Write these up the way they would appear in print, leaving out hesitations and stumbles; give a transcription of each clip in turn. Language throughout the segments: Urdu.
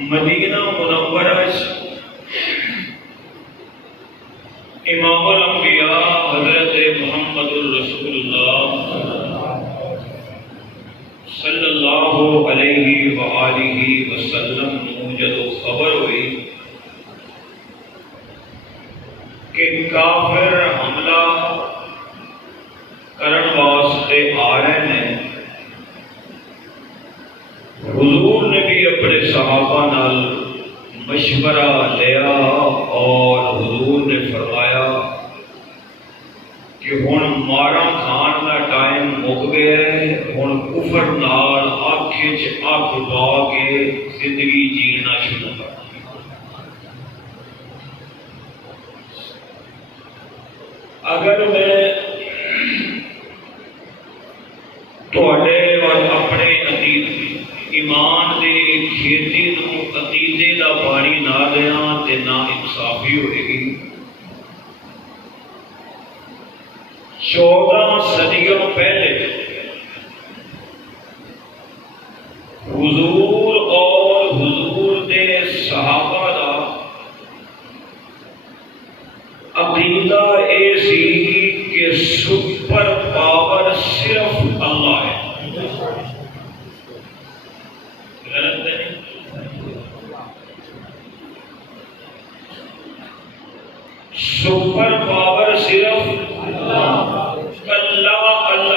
مدینہ منورہ امام الانبیاء حضرت محمد الرسول اللہ صلی اللہ علیہ وآلہ وسلم نو جدو خبر ہوئی کہ کافر حملہ کرن واسطے آ رہے ہیں، حضور نے بھی اپنے صحابہ نال مشورہ لیا اور حضور نے فرمایا کہ ہن مارا کھان کا ٹائم مک گیا ہے، ہن کفر نال آنکھ وچ آنکھ پا کے زندگی جینا شروع کر۔ اگر میں تواڈے اور اپنے ایمان دے کھیتی نو عقیدے دا پانی نہ دیاں تے نا انصافی ہوئے گی۔ 14 صدیوں پہلے حضور اور حضور دے صحابہ دا عقیدہ اے سی کہ سپر پاور صرف اللہ ہے۔ غلط نہیں؟ سپر پاور صرف اللہ ہے۔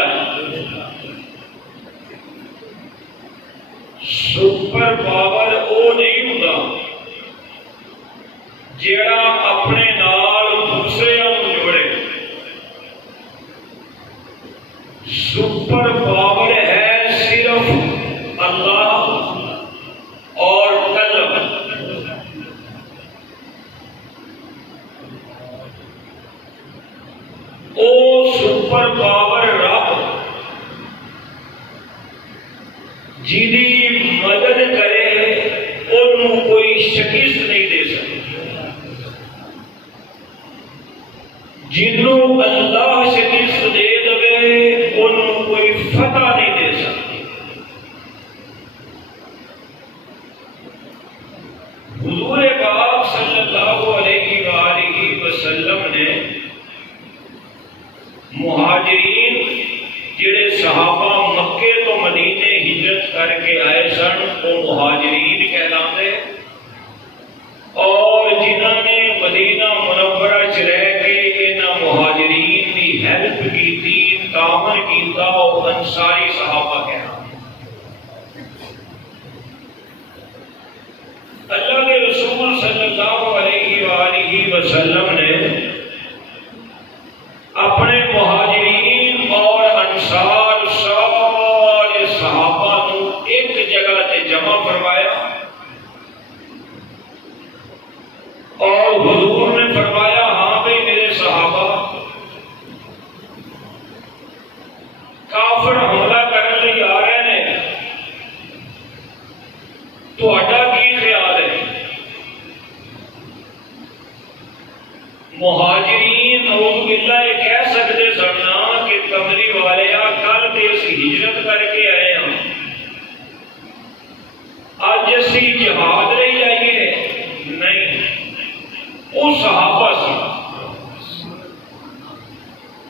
سپر پاور وہ نہیں ہوتا جیڑا اپنے نال دوسرے کو جوڑے۔ سپر پاور ہے صرف اللہ اور قلب۔ او سپر پاور رب جیدی مدد کرے انہوں کوئی شکست نہیں دے سکتا، جنہوں اللہ شکست دے دے انہوں کوئی فتح نہیں دے سکتا۔ حضور پاک صلی اللہ علیہ وآلہ وسلم نے مہاجرین جڑے صحابہ مکے تو مدینے ہجرت کر کے آئے سن وہ مہاجرین کہلاتے، اور جنہوں نے مدینہ منورہ چ رہ کے انہاں مہاجرین کی ہیلپ کی، تعاون کیتا، وہ انصاری صحابہ کہلاتے۔ اللہ کے رسول صلی اللہ علیہ وآلہ وسلم نے اپنے مہاجرین اور انصار سارے صحابہ کو ایک جگہ تے جمع فرمایا اور حضور نے فرمایا ہاں بھئی میرے صحابہ، کافر حملہ کرنے لئی آ رہے ہیں، تہاڈا کی خیال ہے؟ مہاجرین نعوذ باللہ یہ کہہ سکتے سن کہ کملی والے کل تے اسی ہجرت کر کے آئے ہاں، اج اسی جہاد لئی آئیے نہیں۔ وہ صحابہ سی،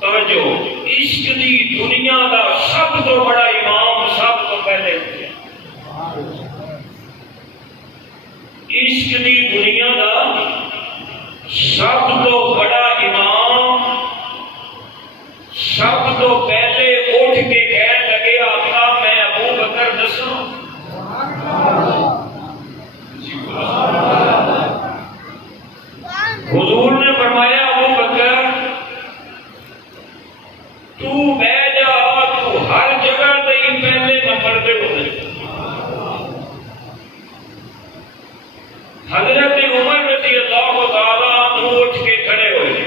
توجہ، عشق دی دنیا دا سب تو بڑا امام سب تو پہلے عشق دی دنیا دا سب تو بڑا امام سب تو پہلے اٹھ کے کہنے لگے آقا میں ابو بکر دسوں۔ حضور نے فرمایا ابو بکر تو بیٹھ جا، تو ہر جگہ تے پہلے نمبر پہ ہونے۔ حضرت عمر رضی اللہ تعالیٰ عنہ اٹھ کے کھڑے ہوئے،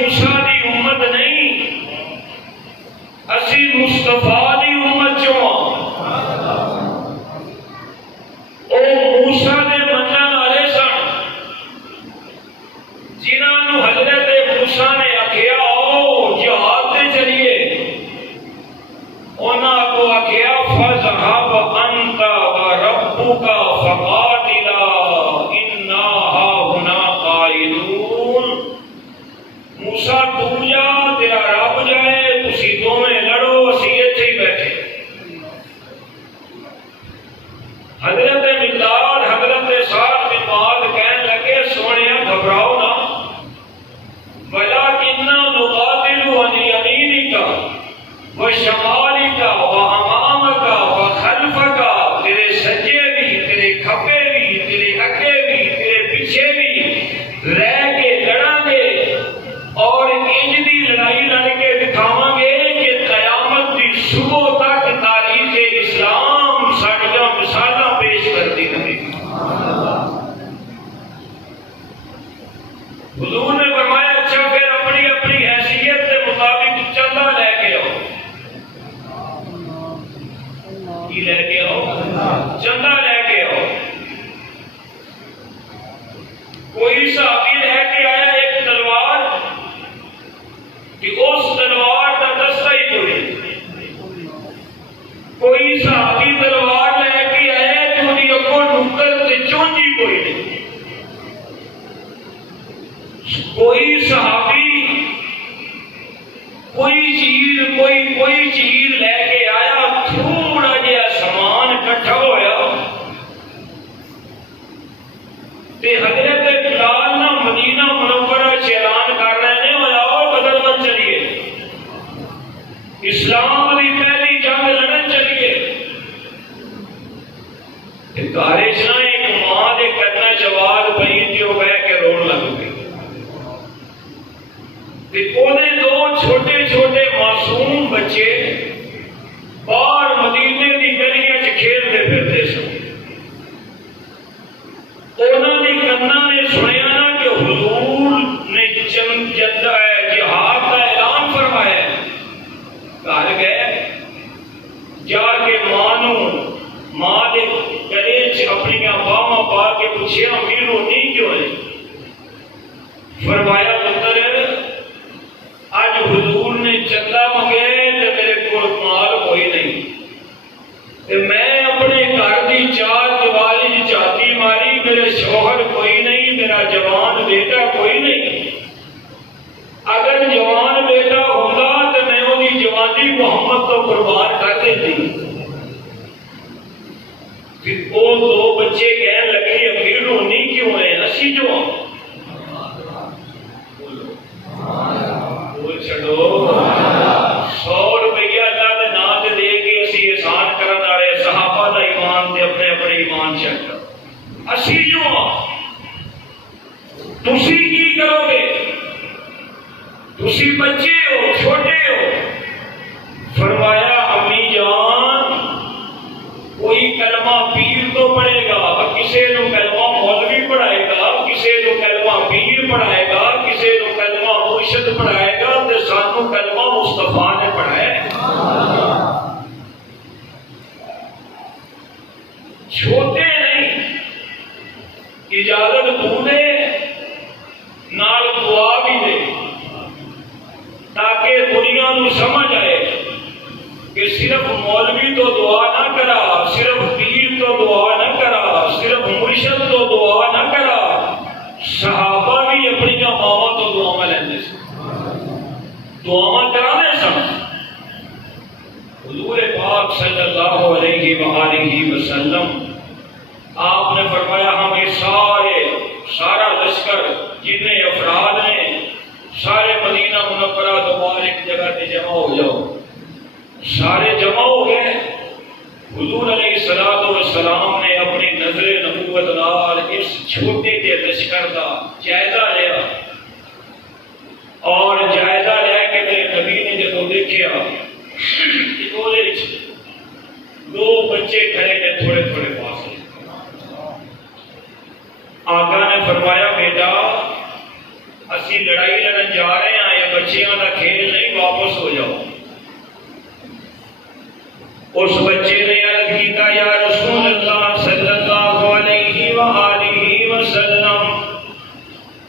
موسیٰ دی امت نہیں، اسی مصطفیٰ دی امت چوں او موسیٰ دے منن والے سن جنہاں نوں حضرت موسیٰ نے آکھیا آؤ جہاد تے چلیے، انہاں کو آکھیا فَاذْهَبْ أَنْتَ وَرَبُّكَ فَقَاتِلَا إِنَّا هَاهُنَا قَاعِدُونَ۔ موسیٰ تو جا، تیرا رب جائے، تسی دونوں لڑو، اسی ایتھے ہی بیٹھے۔ حضرت مقداد حضرت سعد بن معاذ کہنے لگے سونیا گھبراؤ نہ، وَلَٰكِنَّا نُقَاتِلُ عَنْ يَمِينِكَ وَشَمَالِكَ وَأَمَامَكَ وَخَلْفَكَ، تیرے سجے بھی، تیرے کھبے بھی، تیرے اگے بھی، تیرے پیچھے بھی رہ کے لڑاں گے، اور انج دی لڑائی لڑ کے دکھاواں گے کہ قیامت دی صبح تک تاریخ اسلام ساڈیاں مثالاں پیش کرتی رہے گی۔ حضور نے فرمایا اچھا پھر اپنی اپنی حیثیت کے مطابق چندہ لے کے آؤ۔ کی لے کے آؤ؟ چندہ لے کے آؤ۔ کوئی صحابی لے کے آیا ایک تلوار کہ اس تلوار کا دستہ ہی کوئی، کوئی صحابی تلوار لے کے آیا کہ انہیں اگوں نکل تے چونجی کوئی نہیں، کوئی صحابی کوئی چیز لے کے آیا، تھوڑا جہا سامان اکٹھا ہویا تے حضرت بلال نہ مدینہ منورہ چ اعلان کر رہے ہیں ہویا اور بدل مت چلیے، اسلام دی پہلی جنگ لڑن چلیے۔ گھر چ نہ ایک ماں دے کرنا جواب پئی تے او بہ کے رون لگ گئی، تے اونے دو چھوٹے چھوٹے معصوم بچے باہر مدینے دی گلیاں چ کھیلتے پھرتے سن۔ انہاں دی کناں نے سنیا نا کہ حضور نے جہاد کا اعلان فرمایا، گھر گئے جا کے ماں دے گلے چ اپنی باہاں پا کے پوچھیا امیر رونی کیوں ہے؟ فرمایا پتر اج حضور نے چندہ منگے تے میرے کول مال کوئی نہیں، تے میں اپنے گھر دی چار دیواری چاتی ماری، میرے شوہر کوئی نہیں، میرا جوان بیٹا کوئی نہیں، اگر جوان بیٹا ہوتا تو میں وہ جوانی محمد تو قربان کر دیتی۔ پھر وہ دو بچے کہنے لگے امیر رونی کیوں ہے؟ اسی جو چھڑو 100 روپیہ اللہ کے نام سے دے کے اسی احسان کرنے والے صحابہ دا ایمان تے اپنے اپنے ایمان چیک کرو۔ اسی جو تسی کی کرو گے؟ تسی بچے ہو، چھوٹے ہو۔ فرمایا امی جان کوئی کلمہ پیر تو پڑھے گا، کسی نو کلمہ مولوی پڑھائے گا، کسی نو کلمہ پیر پڑھائے گا، کسی نو کلمہ مرشد پڑھائے گا، تے سانو کلمہ مصطفیٰ نے پڑھایا۔ چھوٹے نہیں، اجازت تو دے نال دعا بھی دے تاکہ دنیا نو سمجھ آئے کہ صرف مولوی تو دعا نہ کرا، صرف پیر تو دعا نہ کرا، صرف مرشد تو دعا نہ کرا، صحابہ بھی اپنی ماواں تو دعا لیندے سن، دعا کرانے سن۔ حضور پاک صلی اللہ علیہ وآلہ وسلم آپ نے فرمایا ہمیں سارا لشکر جتنے افراد ہیں سارے مدینہ منورہ دوبارہ ایک جگہ پہ جمع ہو جاؤ۔ سارے جمع ہو گئے۔ حضور علیہ الصلوۃ والسلام نے اپنی نظر نبوت نال اس چھوٹے کے لشکر کا جائزہ لیا، اور جائزہ لے کے میرے نبی نے جب دیکھا دو بچے کھڑے تھے تھوڑے تھوڑے پاس، آقا نے فرمایا بیٹا اسی لڑائی لڑن جا رہے ہیں، بچیاں کا کھیل نہیں، واپس ہو جاؤ۔ اس بچے نے عرض کیتا یا رسول اللہ صلی اللہ علیہ وآلہ وسلم،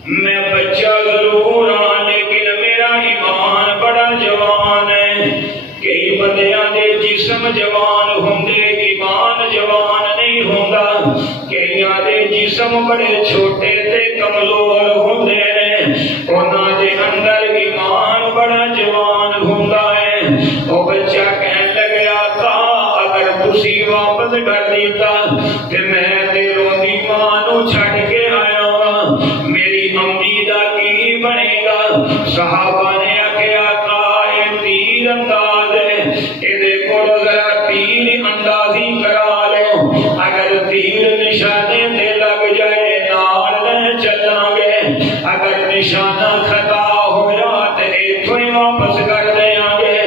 میں بچہ ضرور ہاں لیکن میرا ایمان بڑا جوان ہے۔ کئی بندیاں دے جسم جوان ہوندے، ایمان جوان نہیں ہوندا۔ کئیاں دے جسم بڑے چھوٹے تے کمزور ہوندے نے، انہاں دے اندر ایمان بڑا جوان ہوندا ہے۔ او بچہ کہن لگا اگر تسی واپس کر دیتا کہ میں تے روندی ماں نو چھڈ کے آیا ہاں، میری امی دا کی بنے گا؟ صحابہ نے آکھیا اے تیر انداز ہے، ایدے کول ذرا تیر اندازی کرا لو، اگر تیر نشانے تے لگ جائے نال لے چلاں گے، اگر نشانہ خطا ہویا تے ایتھوں ہی واپس کر دیاں گے۔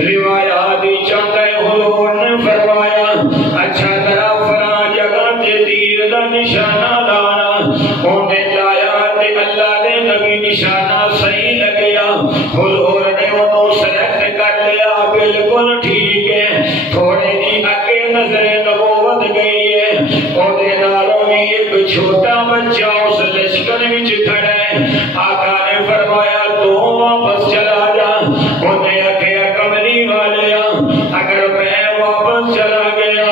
روایات چند حضور نے فرمایا اچھا ذرا فلاں جگہ تے تیر دا نشانہ لانا، انہیں لایا تے اللہ دے نبی نشانہ صحیح لگیا، حضور نے انہوں سلیکٹ کر لیا، بالکل ٹھیک ہے، تھوڑے جی اگے نظر نبوت گئی ہے، اودے نالوں بھی ایک چھوٹا بچہ اس لشکر وچ کھڑا ہے۔ آقا نے فرمایا تو واپس چلا جا، انہیں آکھیا کملی والیا اگر میں واپس چلا گیا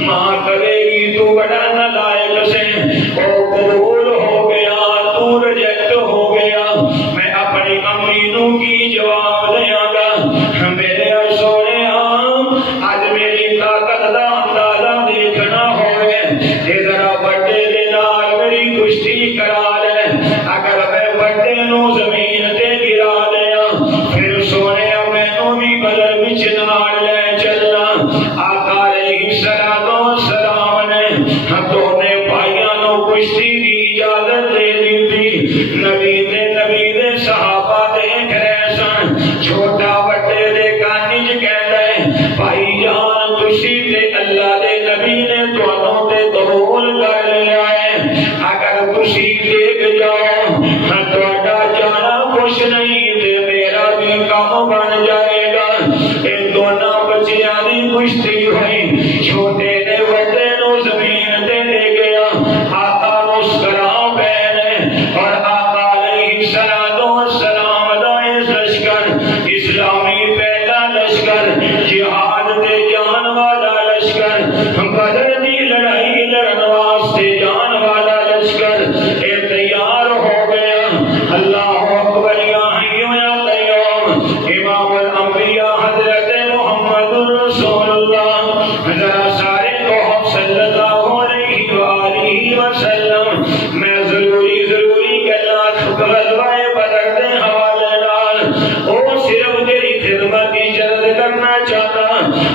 ماں کرے گی تو بڑا نالائق سے، او قبول ہو گیا تو ریجیکٹ ہو گیا، میں اپنی امی نو کی جواب دیاں گا؟ میرے سونے آج میری طاقت دا اندازہ دیکھنا ہوئے، یہ ذرا بڑے دے نال میری کشتی کرا لے، اگر میں بڑے نو زمین تے گرا دیا پھر سونے مینوں بھی بدر وچ نال لے چلنا۔ آقا علیہ السلام نے دونوں بھائیاں نو کشتی دی اجازت دے دیتی۔ نبی دے صحابہ دیکھ رہے سن، چھوٹا بڑے دے کان وچ کہندا ہے بھائی جان تسی تے اللہ دے نبی نے تانوں تے قبول کر لیا ہے، اگر تسی دیکھ جاؤ تہاڈا جانا خوش نہیں تے میرا بھی کام بن جائے گا۔ ان دونوں بچیاں دی کشتی ہوئی، چھوٹے نے بڑے نو زمین تے لے گیا، آقا مسکرا پے نے، اور آقا علیہ السلام دا اس لشکر اسلامی پہلا لشکر، جہاد تے جان والا لشکر، بدر دی لڑائی لڑن واسطے جان والا لشکر اے تیار ہو گیا۔ اللہ اکبر یا حی یا قیوم، امام الانبیاء حضرت محمد رسول اللہ، ذرا سارے کو صلی اللہ علیہ وآلہ وسلم، میں ضروری غزوہ بدر دے حوالے نال او صرف تیری خدمت کی جلد کرنا چاہتا،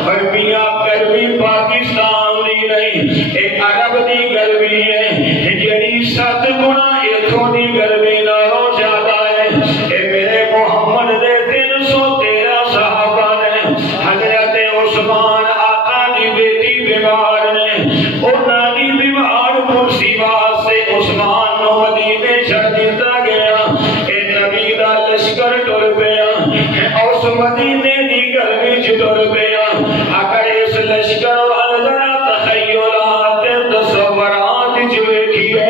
اور میاں گرمی پاکستان دی نہیں، ایک عرب دی گرمی ہے جڑی 7 گنا اتھوں دی گرمی نالوں زیادہ ہے۔ اے میرے محمد دے 313 صحابہ نے، حضرت عثمان آقا دی بیٹی بیمار نے، انہاں دی بیمار پرسی واسطے عثمان نو مدینے چھڈ دتا گیا، اے نبی دا لشکر ٹر پیا، اس مدینے دی گرمی چ ٹر پیا۔ اگر اس لشکر وال ذرا تخیلات تصورات چ ویکھیے،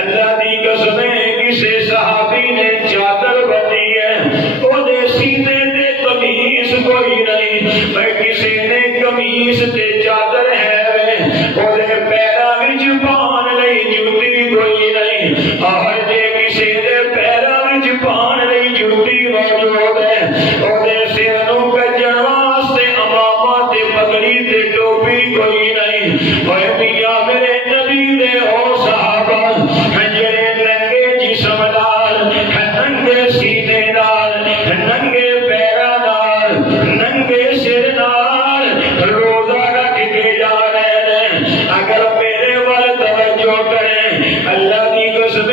اللہ دی قسم کسے صحابی نے چادر بنی ہے، او دے سینے تے قمیص کوئی نہیں، میں کسی نے قمیص تے چادر ہے، او دے پیراں وچ پان لئی جوتی کوئی نہیں، اور جے کسی دے پیراں وچ پان لئی جوتی موجود ہے، او دے سر نو کجن واسطے امامہ تے پگڑی تے ٹوپی کوئی نہیں۔ اوے میاں میرے نبی دے او صحابہ جڑے ننگے جسم نال، ننگے سینے نال، ننگے پیراں نال، ننگے سر نال روزہ رکھ کے جا رہے ہیں، اگر میرے وال توجہ کریں، اللہ دی قسم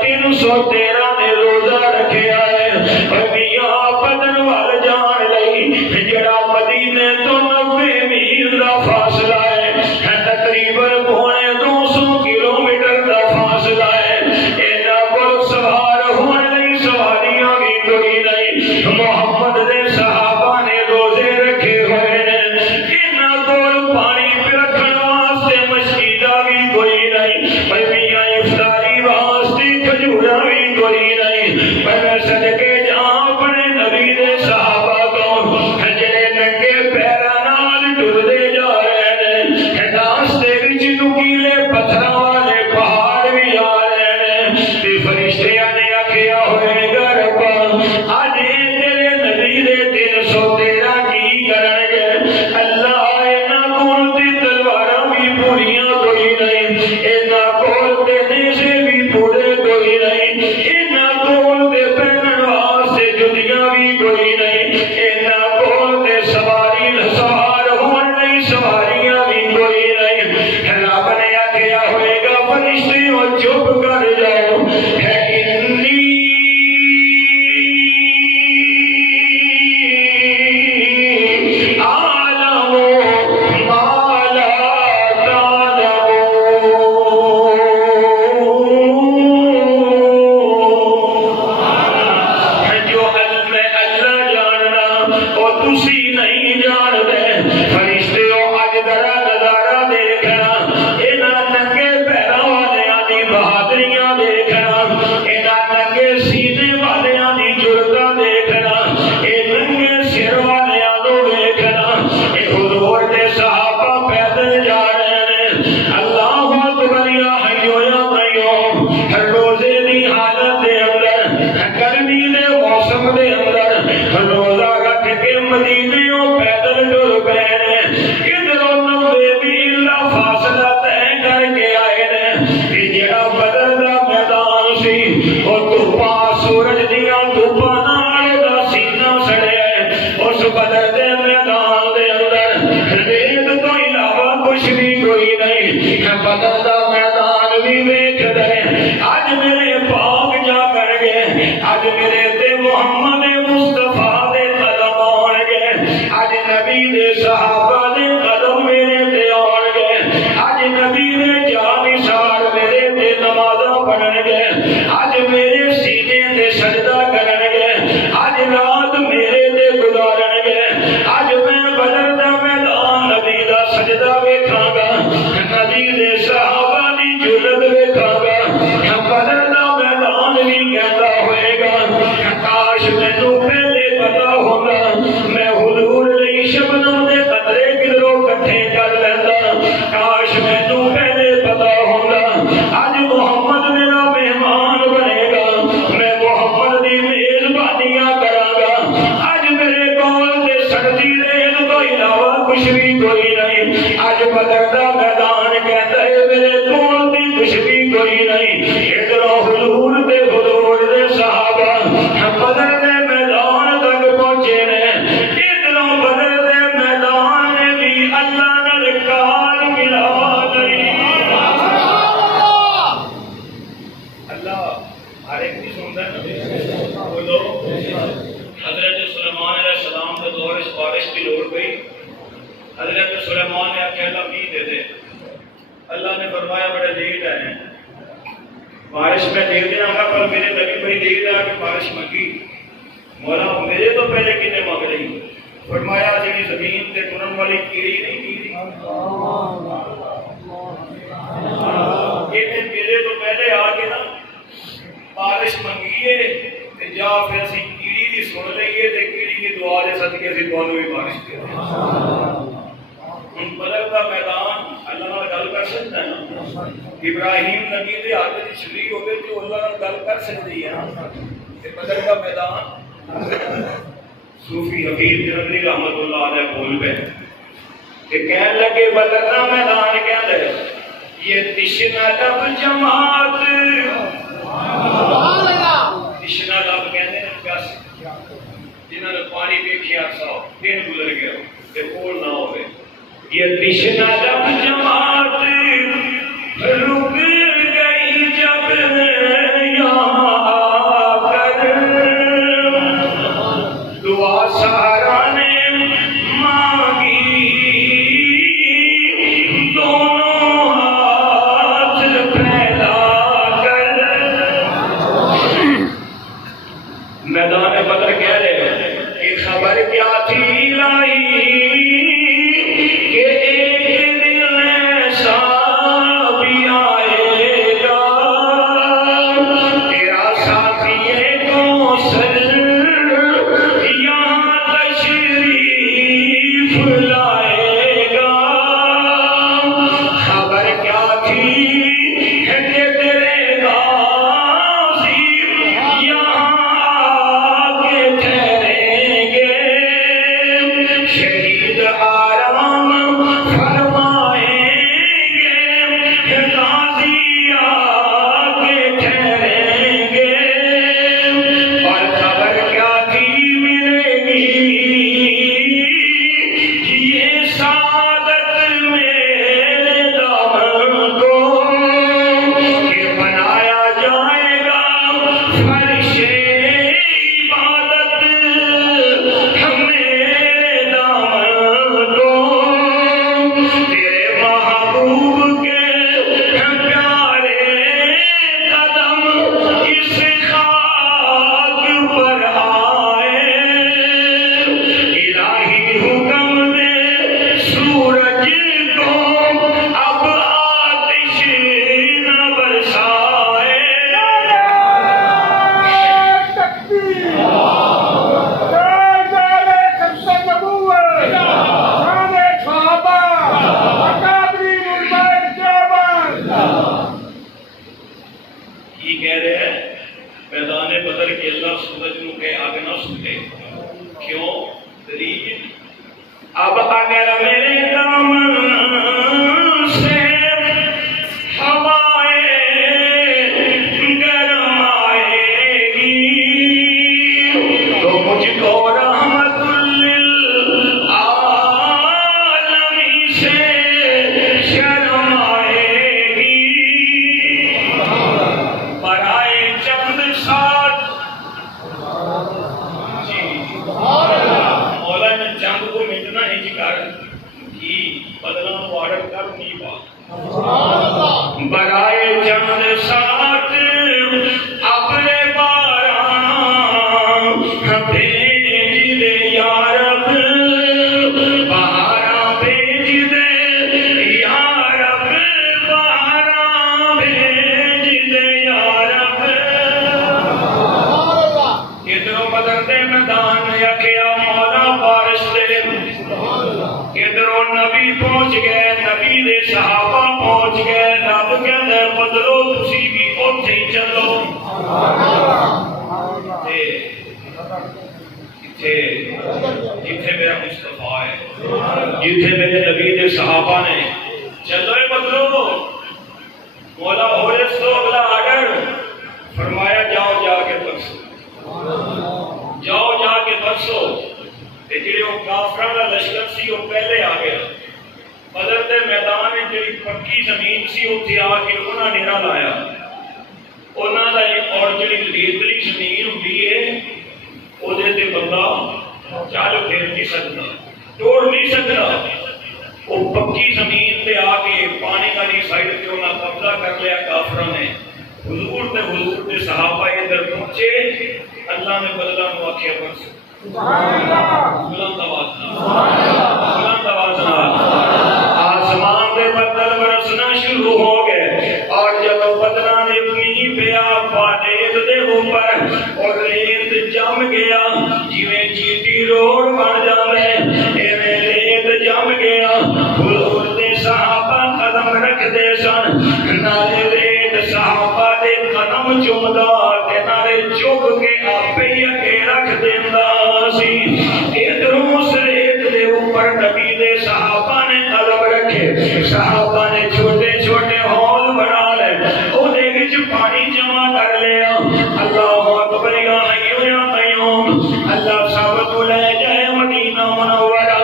313 نے روزہ رکھیا ہے، اور میاں بدر وال جان لئی جڑا مدینے تو 90 میل دا فاصلہ ہے، تقریباً پونے 200 کلومیٹر دا فاصلہ ہے، اینا کو سوار ہونے لئی سواریاں بھی کوئی نہیں، جتیاں بھی کوئی نہیں، انہاں کول تے سواری سوار ہون نہیں، سواریاں بھی کوئی نہیں۔ رب نے آکھیا ہوئے گا فرشتیوں چپ کر جاؤ، بارش میں دے دیا گا، پر میرے نبی بھائی دے دیا کہ بارش منگی، مولا میرے تو پہلے کنے مانگ رہی؟ فرمایا جی زمین تے ٹرن والی کیڑی نہیں تھی، یہ میرے تو پہلے آ کے نا بارش منگیے تے جا پھر اسی کیڑی دی سن لئیے تے کیڑی کی دعا دے صدقے سے تانوں بھی بارش دے ہن بدر دا میدان اللہ نال گل کر سکتا ہے نا؟ ابراہیم نبی دے ہاتھ وچ چھری ہوے تے اللہ نال گل کر سکدی ہے نا؟ تے بدر دا میدان صوفی حبیب جنگلی رحمت اللہ علیہ بول پہ کہ کہنے لگے بدر دا میدان کہنے لگے یہ تشنا لب جماعت تشنا لب کہنے ہیں پیاس جنہوں نے پانی پیکھیا سو دن گزر گیا تے کول نہ ہوئے یہ تشنا لب جماعت رک گئی جب یہاں آ کر دعا سہارا نے مانگی دونوں ہاتھ پھیلا کر میدان بدر کہہ رہے کہ خبر کیا تھی لائی کہ ایک دن ایسا بھی آئے گا تیرا ساتھی کوثر یہاں تشریف لائے گا خبر کیا تھی کہ تیرے غازی یہاں آ کے ٹھہریں گے شہید کے آگے نہ سنتے. کیوں؟ دلیل اب اگر میرے دامن سے مجھ کو رحمت للعالمین سے شرم آئے گی. برائے چند ساتھ مولا نے چند کو مٹنا ہی کر کی بدلا وارڈ کر نہیں پا. برائے چند ساتھ اپنے بھیج دے یا رب، بہاراں بھیج دے یا رب، بہاراں بھیج دے یا رب. کدھروں بدر دے میدان یکیا مولا بارش دے، کدھروں نبی پہنچ گئے، نبی دے صحابہ پہنچ گئے. رب کہندے بدلو تسی بھی اوتھے ہی چلو. جتھے میرا مصطفیٰ ہے، جتھے میرے نبی دے صحابہ نے چلو بدلو. مولا ہوئے سو اگلا آڈر فرمایا جاؤ جا کے برسو، جاؤ جا کے برسو. جڑے وہ کافراں دا لشکر سی وہ پہلے آ گیا. بدر دے میدان میں جڑی پکی زمین سی اوتھے آ کے انہاں ڈیرا لایا. انہاں دا اور جڑی ریتلی زمین ہوندی ہے اودے تے بندہ چال پھر نہیں سکتا، توڑ نہیں سکتا. وہ پکی زمین تے آ کے پانی والی سائڈ تے انہاں قبضہ کر لیا کافراں نے. حضور دے صحابہ ادھر پہنچے. اللہ نے بدلہ نو آکھیا برس. بلند آواز نال آسمان دے بدل برسنا شروع ہو گئے. اور جب بدلہ نے پنی پیا پاٹیل دے اوپر اور ریت جم گیا، جویں جیٹی روڈ بن جاوے ایویں ریت جم گیا. حضور دے صحابہ قدم رکھ دے سن، نالے ریت صحابہ دے قدم چومدا تے نالے چوک کے آپے ہی اگے رکھ دیندا سی. ادھروں اس ریت دے اوپر نبی دے صحابہ نے قدم رکھے. صحابہ نے چھوٹے چھوٹے ہول بنا لے، اودے وچ پانی جمع کر لیا. اللہ اکبر یا حی یا قیوم. اللہ سب کو لے جائے مدینہ منورہ،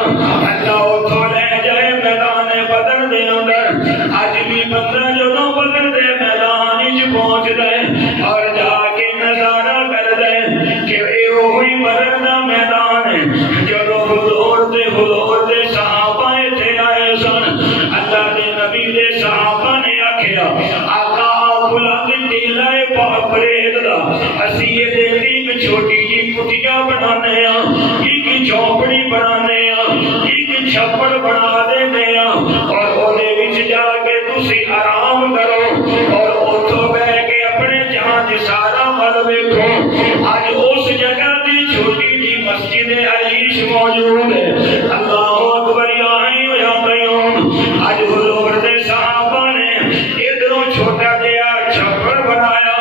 اللہ اتھوں لے جائے میدان بدر دے اندر. اج بھی بندہ جدوں بدر دے میدان وچ پہنچ دے اور جا کے نظارہ کر دے کہ اے وہی بدر دا میدان ہے جدوں حضور دے صحابہ ایتھے آئے سن. اللہ دے نبی دے صحابہ نے آکھیا آقا بلند ٹیلا پاک پرید دا اسی دے ایک چھوٹی جی کٹیا بنانے ہاں، ایک جھونپڑی بنانے ہاں، ایک چھپڑ بنا دینے ہاں اور اودے وچ جا کے تسی آرام کرو اور اوتھوں بیٹھ کے اپنے جہاں سارا مل ویکھو. اج اس جگہ دی چھوٹی جی مسجد علیش موجود ہے. اللہ اکبر یا حی یا قیوم. اج حضور دے صحابہ نے ادھروں چھوٹا جہا چھپڑ بنایا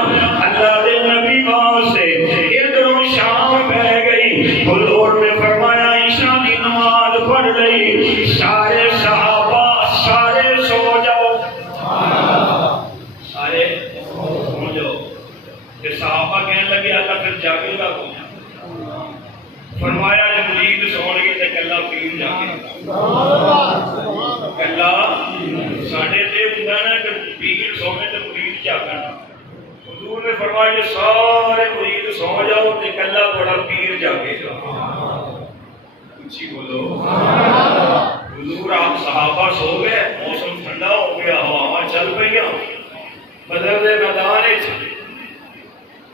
اللہ دے نبی واسطے. ادھروں شام پہ گئی، حضور نے فرمایا عشاء کی نماز پڑھ لئی. سارے صحابہ سارے سو جاؤ، سارے سو جاؤ. کہ صحابہ کہنے لگے اللہ پھر جاگے گا کون؟ فرمایا جب مرید سون گے تو کلا پیر جاگے. کلا ساڑھے تے ہوندا نا کہ پیر سونے تو مرید جاگنا. حضور نے فرمایا کہ سارے مرید سو جاؤ تے کلا بڑا پیر جاگے گا. اچھی بولو. حضور آپ صحابہ سو گئے، موسم ٹھنڈا ہو گیا، ہوا چل پئی. بدر دے میدان وچ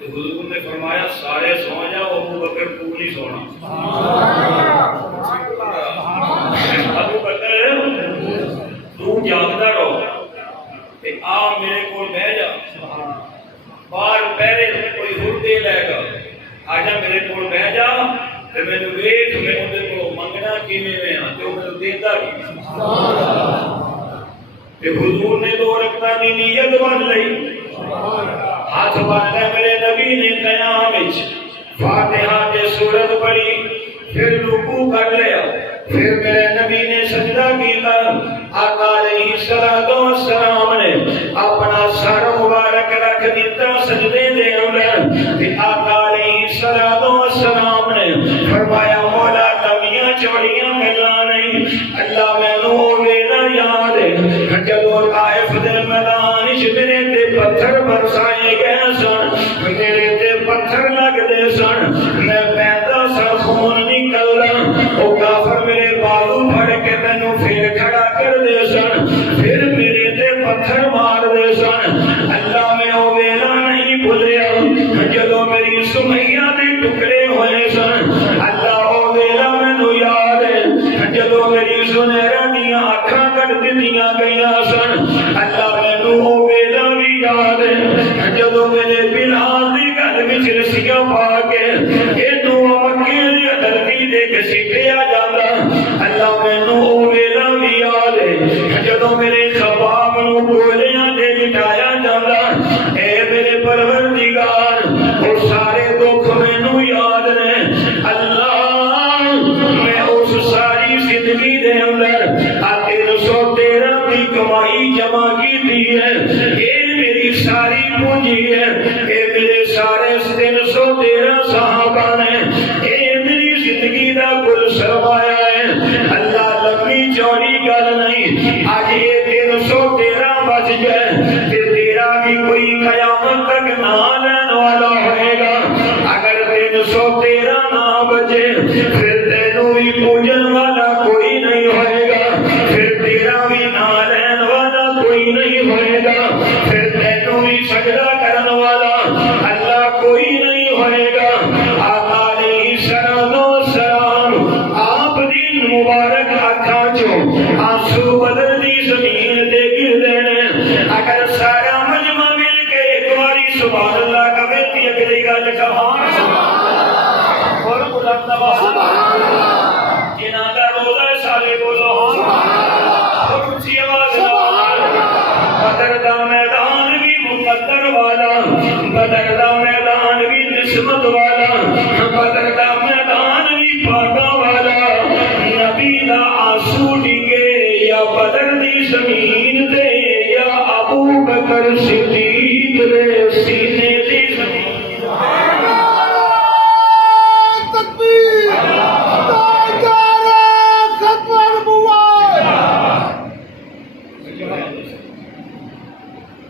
حضور نے فرمایا سارے سو جاؤ، ابو بکر تو نہیں سونا. ابو بکر تو جاگتا رہو، آ میرے کو بہ جا. باہر پہلے کوئی ہردے لے گا، آ جا میرے کو بہ جا تے مینوں ویکھ میں اودے کو منگنا کیویں میں ہاں تے او مینوں دیندا کی. تے حضور نے 2 رکعتاں دی نیت بن لئی. ہاتھ بن لے میرے نبی نے قیام وچ فاتحہ کی سورت پڑھی، پھر رکوع کر لیا، پھر میرے نبی نے سجدہ کیا۔ آقا علیہ السلام نے اپنا سر مبارک رکھ دیتا سجدے دے اندر، کہ آقا علیہ السلام نے فرمایا مولا لمیاں چوڑیاں گلاں نہیں، اللہ مینوں ویلا یاد ہے جدوں طائف دے میدان وچ میرے تے پتھر برسائے گئے سن، میرے تے پتھر لگدے سن، میں پیدا سا خون نکلدا، او کافر میرے بالو پھڑ کے مینوں پھر کھڑا کر دے سن، پھر میرے تے پتھر مار دے سن۔ اللہ میں او ویلا نہیں بھولیا جدوں میری سمیہ دے ٹکڑے ہوئے سن، اللہ او ویلا مینوں یاد ہے جدوں میری سنیرا دیاں اکھاں کٹ دتیاں گئیاں سن، اللہ مینوں او ویلا بھی یاد ہے جدوں میرے بلال دی گل وچ رسیاں پا کے اینوں مکے دی دھرتی تے گھسیٹیا جاندا، اللہ مینوں او ویلا بھی یاد ہے جدوں میرے خباب نوں گولیاں تے لٹایا جاندا۔ اے میرے پروردگار او سارے دکھ مینوں یاد نے، اللہ میں اس ساری زندگی دے اندر 313 کی کمائی جمع کی ہے، اے میری ساری پونجی ہے، اے میرے سارے 313 صحابہ نے، اے میری زندگی دا کل سرمایہ ہے۔ اللہ لمبی چوڑی گل نہیں، آج یہ 313 بچ جائے تے تیرا بھی کوئی قیامت تک نہ لین والا ہوئے گا، اگر 313 نہ بچے پھر تینوں بھی پوجن والا کوئی نہیں ہوئے گا، پھر تیرا بھی نہ لین والا کوئی نہیں ہوئے گا، پھر تینوں بھی سجدہ کرن والا اللہ کوئی نہیں ہوئے گا۔ آقا علیہ السلام آپ دی مبارک اکھاں چوں آنسو بدل دی زمین تے گردے نے، اگر سارا مجمع مل کے ایک باری سبحان اللہ کہے تے اگلی گل سبحان اللہ، اور بلند سبحان اللہ، جنہاں دا روزہ سارے بولو سبحان اللہ، اور اونچی آواز سبحان اللہ۔ بدر دا میدان بھی مقدر والا، بدر دا میدان بھی قسمت والا، بدر دا میدان بھی پاکاں والا، نبی دا آنسو ڈگے یا بدر دی زمین تے یا ابو بکر صدیق دے سینے دی زمین۔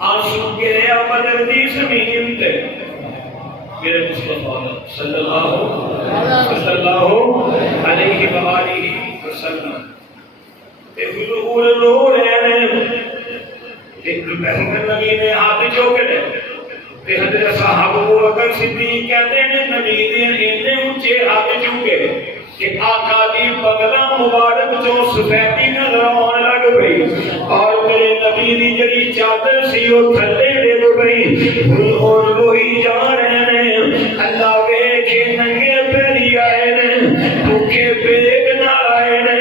آنسو گریا بدر دی زمین تے میرے مصطفیٰ صلی اللہ علیہ وآلہ وسلم تے حضور رو رہے ہیں، ایک نبی نے ہاتھ چوکے تے حضرت صاحب ابو بکر صدیق کہتے ہیں نبی نے اتنے اونچے ہاتھ چوکے کہ آقا دی بغلہ مبارک جو سفیدی نظر آنے لگ گئی، اور میرے نبی دی جڑی چادر سی وہ تھلے ڈگ گئی، اور روئی جا رہے ہیں۔ اللہ ویکھے ننگے پیری آئے نے، بھوکے پیٹ نال آئے نے،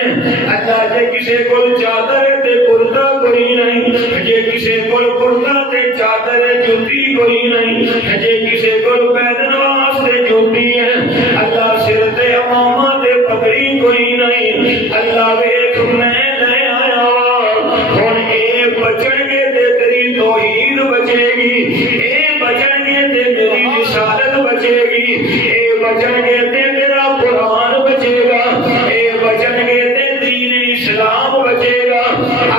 اللہ جے کسے کو چادر تے کرتا کوئی نہیں، جے کسے کو کرتا تے چادر جوتی کوئی نہیں، جے کسے کو پہنن واسطے جوتی ہے، اللہ سر تے امامہ تے پگڑی کوئی نہیں۔ اللہ ویکھ میں لے آیا ہن اے بچن گے تے تیری توحید بچے گی، اے بچن گے تے میری رسالت بچے گی، اے بچن گے تے میرا قرآن بچے گا، اے بچن گے تے دین اسلام بچے گا،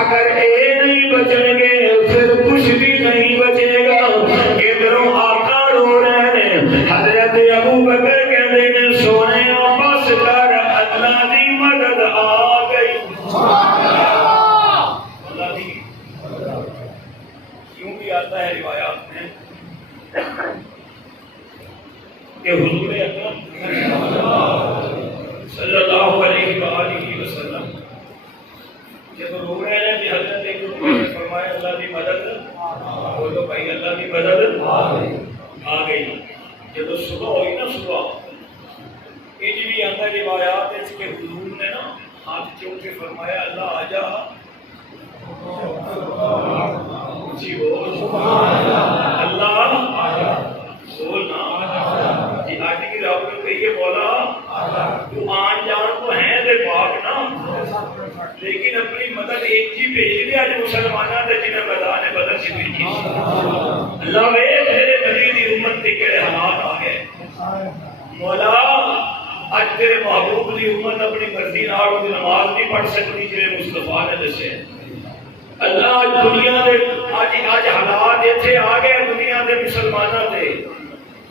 اگر اے نہیں بچن گے پھر کچھ بھی نہیں بچے گا۔ ادھروں آقا رو رہے ہیں، حضرت ابو بکر کہتے ہیں سونے بس کر اللہ دی مدد آ گئی۔ اللہ دی کیوں بھی آتا ہے روایات میں کہ حضور اکرم صلی اللہ علیہ وآلہ وسلم جب رو رہے ہیں کہ حضرت ایک نے فرمایا اللہ کی مدد، بولو بھائی اللہ کی مدد آ گئی۔ جب صبح ہوئی نا، صبح یہ بھی آتا ہے روایات اس کے حضور نے نا ہاتھ چوک کے فرمایا اللہ آ جا، اونچی بول اللہ بولنا جی، آج کی رب کو کہیے مولا تو آن جان تو ہیں دے پاک نا، لیکن اپنی مدد ایک جی بھیج دیا جو مسلمانہ دے جنہیں میدان بدر سے بھیجی۔ اللہ وے تیرے نبی دی امت کے کڑے حالات آ گئے مولا، آج تیرے محبوب دی امت اپنی مرضی نال دی نماز نہیں پڑھ سکتی جنہیں مصطفیٰ نے دسے۔ اللہ آج دنیا دے آج حالات ایتھے آ گئے دنیا دے مسلمانوں دے،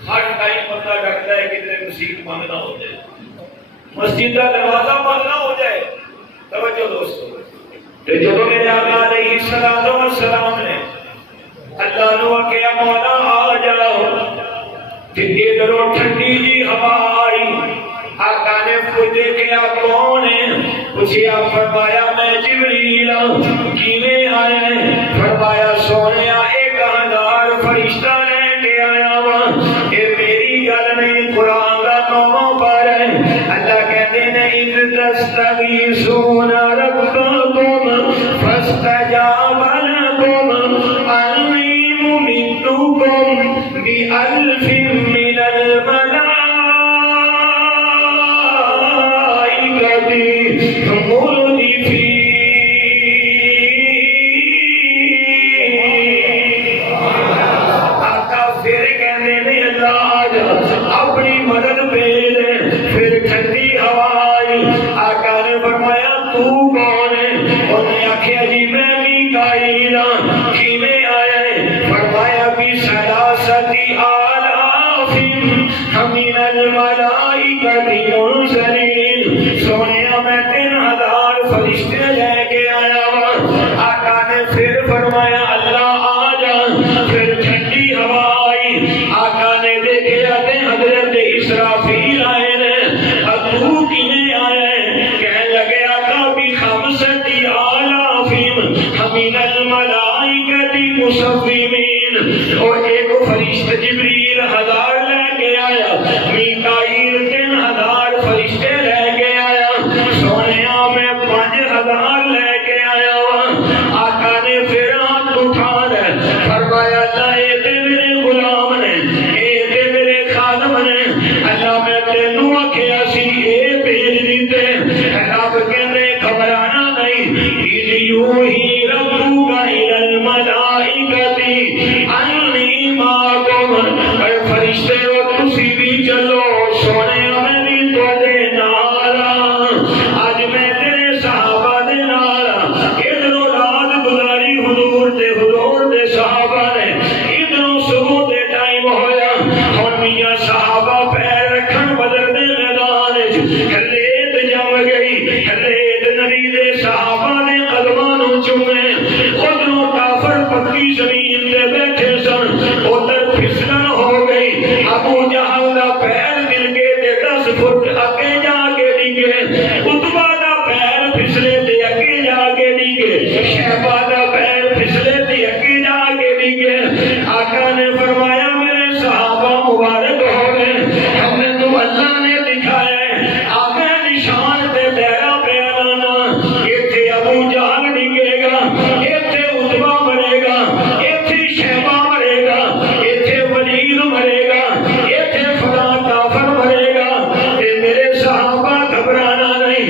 ہر ٹائم بندہ ڈرتا ہے کہ تیرے مسجد بند نہ ہو جائے، مسجد کا دروازہ بند نہ ہو جائے۔ توجہ دوستو، تو جب میرے آقا علیہ السلام نے اللہ نو کہا مولا آ جاؤ، کہ ادھروں ٹھنڈی جی ہوا آئی، آقا نے پوچھے کیا کون ہے؟ پوچھیا، فرمایا میں جبریل ہوں۔ کیویں آئے؟ فرمایا سونیا 1000 فرشتہ لے کے آیا وا، اے میری گل نہیں قرآن دا نوواں پارہ ہے۔ اللہ کہتے ہیں اذ تستغیثون ربکم فاستجاب لکم انی ممدکم بألف من الملائکۃ مردفین۔ اپنی مدد بھیج دے، پھر ٹھنڈی ہوا آئی۔ آقا نے فرمایا تو کون ہے؟ انہوں نے آخیا جی میں میکائیل ہوں۔ کیویں آیا ہے؟ فرمایا بثلاثۃ آلاف من الملائکۃ منزلین۔ سونیا میں 3000 فرشتے لے کے آیا ہوں۔ آقا نے پھر فرمایا اللہ آ جا، پھر ٹھنڈی ہوا آئی۔ آقا نے دیکھا حضرت اسرافیل آئے نے، تو کیویں آیا ہے؟ کہنے لگے آقا بخمسۃ آلاف من الملائکۃ مصومین۔ اور ایک فرشتہ جبریل 1000 لے کے آیا، میکائیل 3000 فرشتے لے کے آیا، سونیا میں 5000 لے کے آیا ہوں۔ آقا نے پھر ہاتھ اٹھا دے، فرمایا اللہ اے تے میرے غلام نے، اے تے میرے خادم نے، اللہ میں تینوں آکھیا سی اے بھیج دیتے۔ رب کہندے گھبرانا نہیں، اذ یوحی ربک الی الملائکۃ انی معکم۔ اے فرشتے او تسی بھی چلو، سونے میں بھی تواڈے نال ہاں۔ اج میں تیرے صحابہ دے نال ہاں۔ ادھروں رات گزاری حضور دے صحابہ نے، ادھروں صبح دے ٹائم ہویا، ہن میاں صحابہ پیر رکھن بدر دے میدان وچ ریت جم گئی، ریت نبی دے صحابہ نے قدماں نوں چومے۔ ادھروں کافر پکی زمین تے بیٹھے سن، ادھر پھسلن ہو گئی، ابو جہل دا پیر گر کے تے 10 فٹ اگے جا کے ڈگے، عتبہ دا پیر پھسلے تے اگے جا کے ڈگے، شیبہ دا پیر پھسلے تے اگے جا کے ڈگے۔ آقا نے فرمایا میرے صحابہ مبارک ہو گئے، ہم نے تو اللہ نے دکھایا ہے، آگے نشان تے تیرا پیالانا، ایتھے ابو جہل ڈگے گا، ایتھے عتبہ مرے گا، ایتھے شیبہ مرے گا، ایتھے ولید مرے گا، ایتھے فلاں کافر مرے گا۔ تے میرے صحابہ گھبرانا نہیں،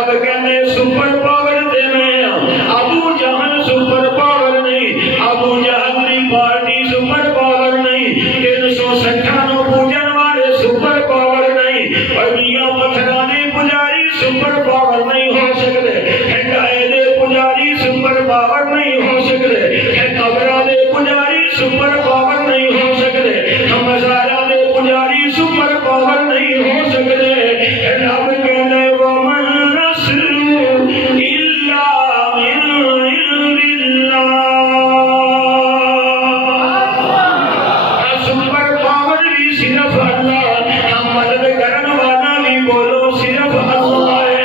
رب کہنے سپر پاور دے میں ابو جہل سپر پاور نہیں، ابو جہل دی پارٹی سپر پاور نہیں، 360 پوجن والے سپر پاور نہیں، اور میاں پتھرانے پجاری سپر پاور نہیں ہو سکتے، ہنڈائے دے پجاری سپر پاور نہیں ہو سکتے، قبرہ دے پجاری سپر پاور نہیں ہو سکتے، مزارہ دے پجاری سپر پاور نہیں ہو سکتے۔ رب کہنے ومن نصر الا من عند اللہ، سپر پاور بھی صرف اللہ، ہم مدد کرنے والا بھی بولو صرف اللہ ہے،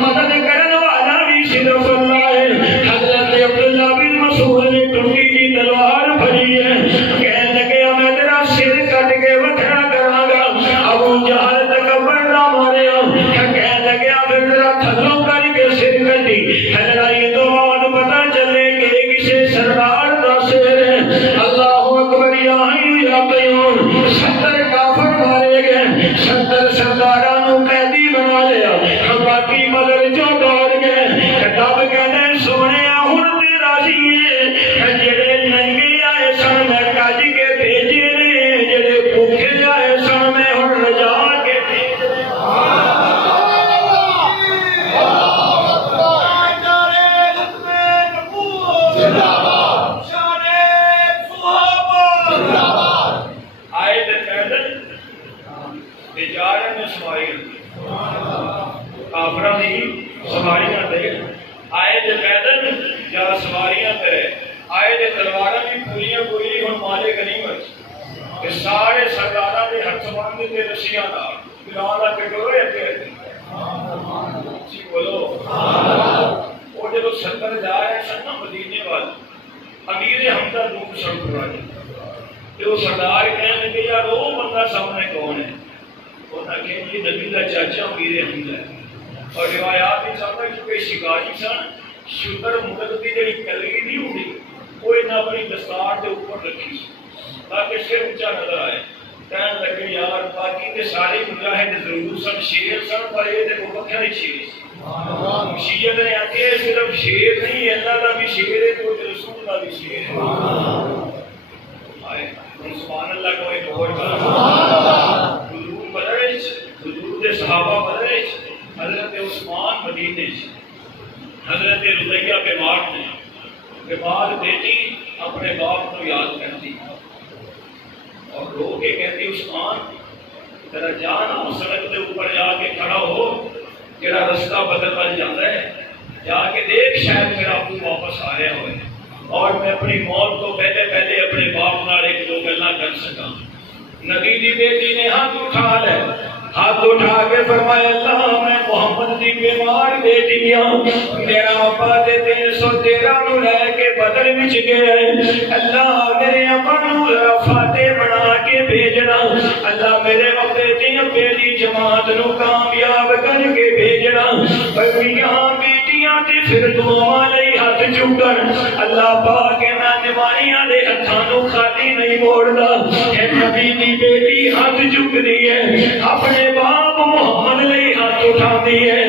مدد کرنے والا بھی صرف اللہ ہے۔ حضرت عبداللہ بن مسعود نے ٹوٹی کی تلوار پھڑی ہے، کہنے لگے میں تیرا سر کٹ کے وکھرا کراں گا، ابو جہل تکبر نہ مارے، کہنے لگے پھر تیرا تھلوں کر کے سر کٹی، لڑائی تو بعد پتہ چلے کہ کسے سردار دا سر ہے۔ اللہ اکبر یا حی یا قیوم، 70 کافر مارے گئے، 70 سرداراں نو قیدی بنا لیا، باقی مگر جو دوڑ گئے۔ رب کہنے سونیا ہن تے راضی ہے، جڑے ننگے آئے سن میں کج کے بھیجے نے، جڑے بھوکے آئے سن میں ہن رجا کے بھیجے۔ آئے تے پیدل بیچارے میں سواریاں کافراں دی سواریاں تے آئے تے پیدل یا سواریاں تے آئے تے تلواراں بھی پوریاں پوری ہن مالے غنیمت تے سارے سرداراں دے ہتھ بند تے رسیاں نال بلال دا کٹورے اتے جی بولو وہ جب 70 جا رہے سن نا مدینے والے، امیر حمزہ دو سڑک پر آئے تے وہ سردار کہنے لگے یار وہ بندہ سامنے کون ہے؟ انہاں کہ یہ نبی دا چاچا امیر حمزہ ہے، اور روایات میں چاہتا ہے کیونکہ شکاری سن شکر مدد کی جڑی کلگی نہیں ہوتی وہ انہیں اپنی دستار کے اوپر رکھی تاکہ سر اونچا نظر آئے۔ کہنے لگے یار باقی کے سارے مجاہد ضرور سن شیر سن پر یہ تے وہ بکھرے شیر سن۔ شیعہ نے آکے صرف شیر نہیں اللہ کا بھی شیر ہے تو رسول کا بھی شیر ہے۔ آئے سبحان اللہ کو ایک اور کہا حضور بدرے حضور دے صحابہ بدرے حضرت عثمان مدینے حضرت رضیہ بیمار نے بیمار بیٹی اپنے باپ کو یاد کرتی اور رو کے کہتی عثمان ذرا جانا سڑک کے اوپر جا کے کھڑا ہو، جڑا رستہ بدل بن جاتا ہے، جا کے دیکھ شاید میرا ابو واپس آ رہا ہوئے اور میں اپنی موت کو پہلے پہلے اپنے باپ نال ایک دو گلاں کر سکاں۔ نبی دی بیٹی نے ہاتھ اٹھا لے، ہاتھ اٹھا کے فرمایا اللہ میں محمد دی بیمار بیٹی ہوں، میرا ابا تے 313 نو لے کے بدر وچ گئے، اللہ میرے ابا نو فاتح بنا کے بھیجنا، اللہ میرے ابے دی جماعت نو کامیاب کر کے بھیجنا، بیٹیاں بیٹیاں تے پھر دعاواں لئی ہاتھ چکن، اللہ پاک انہاں نمائیاں دے ہتھاں نو خالی نہیں موڑدا، اے نبی دی بیٹی ہاتھ چکدی ہے اپنے باپ محمد لئی ہاتھ اٹھاندی ہے،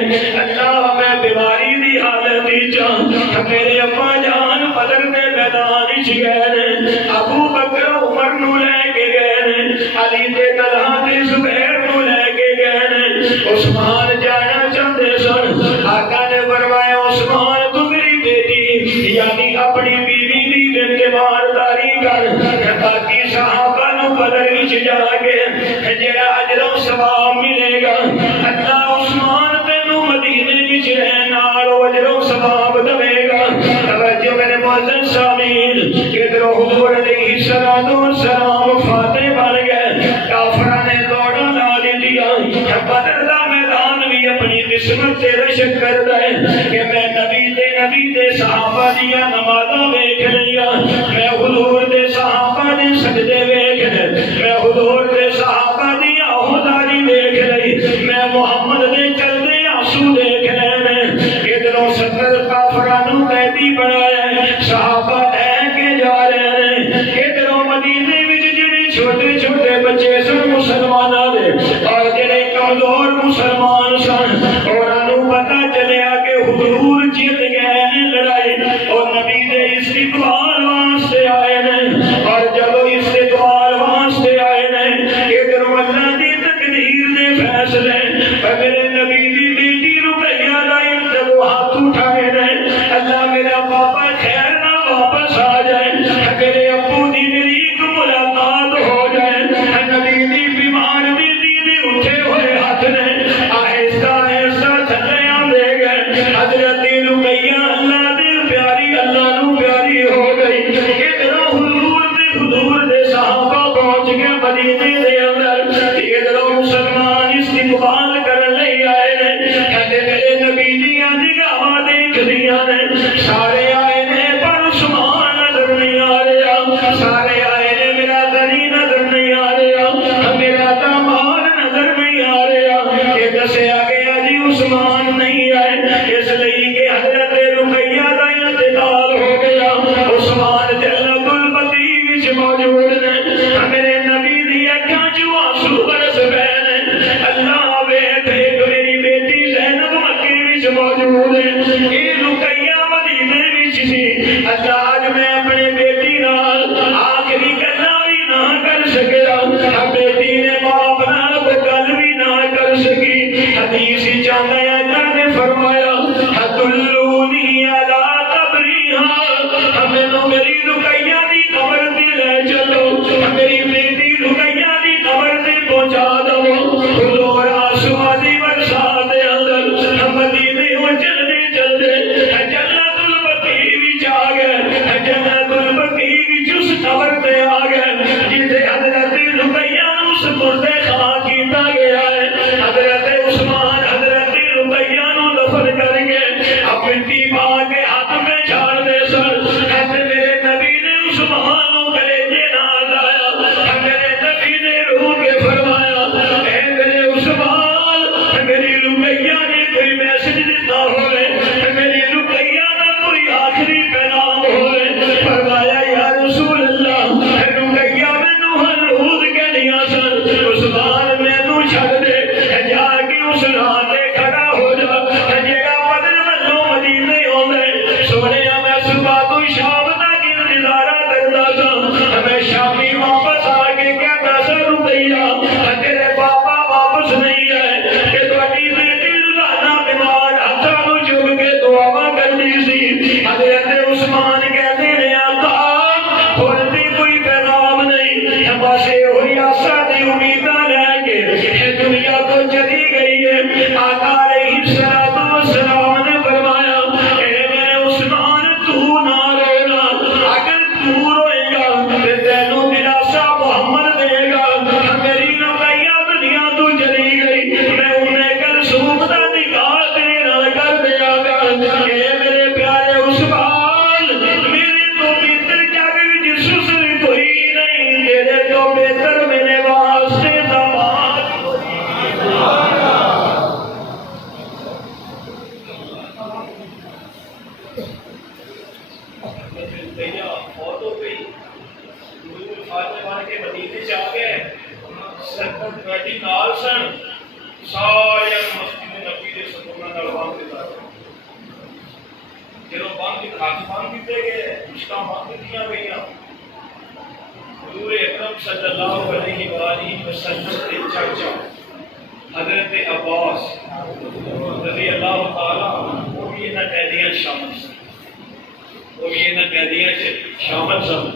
اللہ میں بیماری دی حالت وچ میرے ابا جان بدر دے میدان وچ گئے، ابو بکر عمر نو لے کے گئے، علی تے طلحہ تے زبیر نو لے کے گئے، عثمان جانا چاہتے سن، آقا نے فرمایا عثمان تو میری بیٹی یعنی اپنی بیوی دی اعتبارداری کر، باقی صحابہ نو بدر وچ جا کے جڑا اجر و ثواب ملے گا اللہ عثمان تینو مدینے وچ رہن نال اجر و ثواب دے گا۔ توجہ میرے معزز سامعین، ادھر حضور علیہ السلام فاتح بن گئے، کافراں نے دوڑا لا دیا، بدر دا میدان بھی اپنی قسمت سے رشک کردا ہے کہ میں نبی دے صحابہ دیا نمازاں ویکھ لیا، میں حضور دے صحابہ دے سجدے ویکھ لے، میں حضور دے صحابہ دی عہداری دیکھ لئی، میں محمد دے چلدے آنسو دیکھ لے، میں ادھروں 70 کافراں نو قیدی بنایا، صحابہ لے کے جا رہے ہیں، ادھروں مدینے وچ جڑے چھوٹے چھوٹے بچے سن مسلماناں دے اور جڑے کمزور مسلمان سن، انہاں نو پتہ چلے حضور جیت گئے نے لڑائی اور نبی دے استقبال واسطے آئے نے اور جب استقبال واسطے آئے نے ادھر اللہ دی تقدیر دے فیصلے میرے نبی دی بیٹی رقیہ دا جب ہاتھ اٹھائے نے اللہ میرا پاپا خیر نہ واپس آ جائے میرے ابو دی میری ایک ملاقات ہو جائے نبی دی بیمار بیٹی دی اٹھے ہوئے ہاتھ نے آہستہ آہستہ تھلے آندے گئے حضرت رقیہ اللہ دے پیاری اللہ نو پیاری ہو گئی ادھر حضور دے صحابہ پہنچ گئے مدینے دے اندر ادھر مسلمان استقبال کرن لئی آئے نے کہتے میرے نبی دیاں نگاہاں دیکھ دیاں نے سارے آئے نے پر عثمان نظر نہیں آ رہا سارے آئے نے میرا غنی نظر نہیں آ رہا میرا داماد نظر نہیں آ رہا یہ دسیا گیا جی عثمان نہیں آئے اس لئی کہ حضرت رقیہ دا انتقال ہو گیا عثمان جنت البقیع وچ موجود نے میرے نبی دی اکھاں چوں آنسو برس پئے نے اللہ ویکھ میری بیٹی زینب مکے وچ موجود ہے اے رقیہ مدینے وچ سی اللہ اج میں اپنے بیٹی نال آخری گلاں وی نہ کر سکیا بیٹی نے باپ نال کوئی گل وی نہ کر سکی حدیث چاہتا ہے اللہ نے فرمایا حدلونی علی قبریہا ہمیں نو میری رقیہ دی قبر تے لے چلو میری بیٹی رقیہ دی قبر تے پہنچا دو حضور آنسواں دی برسات دے اندر مدینے ہو چلدے چلدے جنت البقیع وچ آ گئے جنت البقیع وچ اس قبر تے آ گئے جتھے حضرت رقیہ نو سپرد خاک کیتا گیا ہے حضرت عثمان حضرت رقیہ نو دفن کر کے اب مٹی پا کے ہاتھ میں چھاڑ دے سر کہتے میرے نبی نے عثمان کو کلیجے نال لایا میرے نبی نے رو کے فرمایا اے میرے عثمان میری رقیہ نے کوئی میسج دیتا ہوئے میری رقیہ دا کوئی آخری پیغام ہوئے فرمایا یا رسول اللہ رقیہ مینوں ہنوز کہنیاں سن عثمان مینوں چھڈ دے جا کے اس رات تے کھڑا ہو جا جیڑا بدر والوں مدینے آوندا سونے میں صبح تو شام تک انتظار کردا سا میں شامی واپس آ کے کہتا سا رقیہ تیرے پاپا واپس نہیں آئے کہ تہاڈی بیٹی روزانہ بیمار ہاتھاں نوں چوم کے دعاواں کردی سی حضرت عثمان کہتے نے آقا ہن تے کوئی پیغام نہیں بس ہوئی آسا دی امیداں لے کے دنیا کو چلی گئی ہے آقا علیہ الصلوۃ والسلام نے فرمایا اے میرے عثمان تو نہ رونا اگر تو روئے گا تے تینوں دلاسا محمد دے گا میری رقیہ دنیا تو چلی گئی میں انہیں کلثوم دا نکاح تیرے نال کر دیا گا اے میرے پیارے عثمان میرے تو بہتر جگ وچ سسر کوئی نہیں تیرے تو بہتر میرے واسطے داماد بہت ہو گئی فاطمہ بن کے مدینے چ آ گئے سرکت بیٹی نال سن سارے مسجد نبی دے ستوناں نال باندھ دتا جدوں باندھ ہاتھ باندھ دیتے گئے مشکاں باندھ دتیاں گئیاں حضور اکرم صلی اللہ علیہ وآلہ وسلم کے چاچا حضرت عباس رضی اللہ تعالی وہ بھی انہاں قیدیاں شامل سن وہ بھی انہاں قیدیاں شامل سن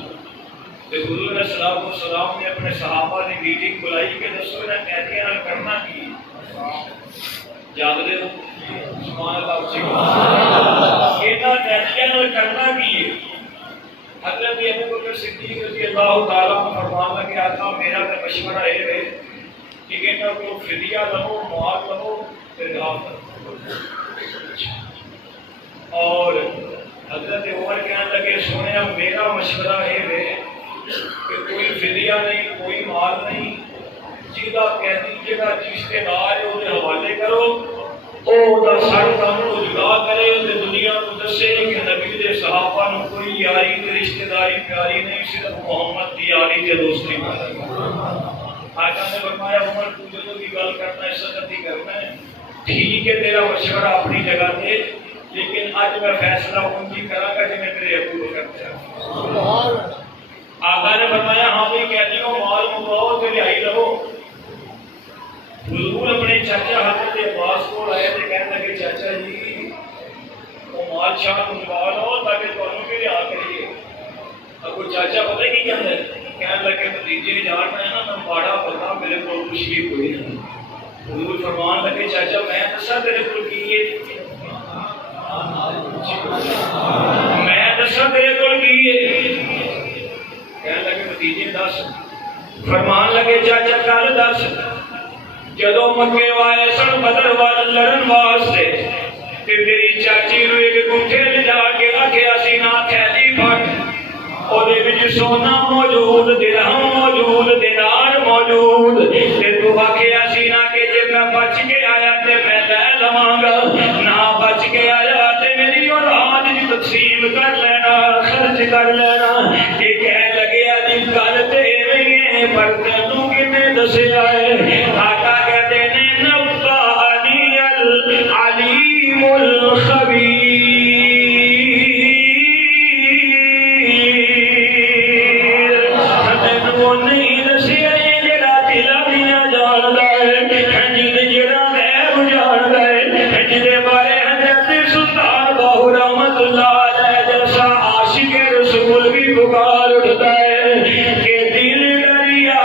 حضور علیہ الصلوۃ والسلام نے اپنے صحابہ کی میٹنگ بلائی کہ دسو انہاں قیدیاں نال کرنا کی یاد دے سبحان اللہ انہاں قیدیاں نال کرنا کی حضرت ابو بکر صدیق رضی اللہ تعالیٰ عنہ فرمان لگے آقا میرا تو مشورہ ہے کہ انہاں کو فدیہ لو مال لو پھر گاؤں کرو اور حضرت عمر کہنے لگے سونے میرا مشورہ ہے کہ کوئی فدیہ نہیں کوئی مال نہیں جہاں قیدی جہاں رشتے دار ہے وہ حوالے کرو وہ سر کام کو جدا کرے دنیا کو دسے کہ نبی دے صحابہ نو کوئی یاری تے رشتے داری پیاری نہیں صرف محمد کی یاری تے دوستی پیاری آقا نے فرمایا عمر تو جو بھی گل کرنا ہے سچی کرنا ہے ٹھیک ہے تیرا مشورہ اپنی جگہ تے میں فیصلہ ان کی کرا گا جنہیں میرے ابو بکر تھا۔ آقا نے فرمایا ہاں بھی کہتے ہو مال مکاؤ تو رہائی لو۔ حضور اپنے چاچا حضرت عباس کو آئے تھے، کہنے لگے چاچا جی وہ مال شاہ منگوا لو تاکہ تمہیں بھی رہا کریے۔ اب وہ چاچا پتہ کی کہتے ہیں، کہنے لگے بھتیجے جان میں نا میں بڑا پتا میرے کو تشریف ہوئی ہے۔ حضور فرمان لگے چاچا میں دسا تیرے کو کیے، میں دسا تیرے کو کیے۔ کہنے لگے بھتیجے دس۔ فرمان لگے چاچا کل دس۔ جدو مکے والے سن بدر وال لڑن واسطے تے تیری چاچی نو ایک گٹھے لے جا کے رکھیا سی نا تھیلی پھٹ او دے وچ سونا موجود، درہم موجود، دینار موجود، تے تو آکھیا سی نا کہ جے میں بچ کے آیا تے میں لے لواں گا، نہ بچ کے آیا تے میری اولاد دی تقسیم کر لینا، خرچ کر لینا۔ کہ کہنے لگے جی گل تے ایویں ہے پر تینوں کنے دسیا ہے؟ آقا کہتے ہیں نبأنی العلیم الخبیر، تینوں نہیں دسیا جڑا دلاں دیاں جاندا ہے، جڑا غیب جاندا ہے، جدے بارے حضرت سلطان باہو رحمت اللہ علیہ جیسا عاشق رسول بھی پکار اٹھتا ہے کہ دل دریا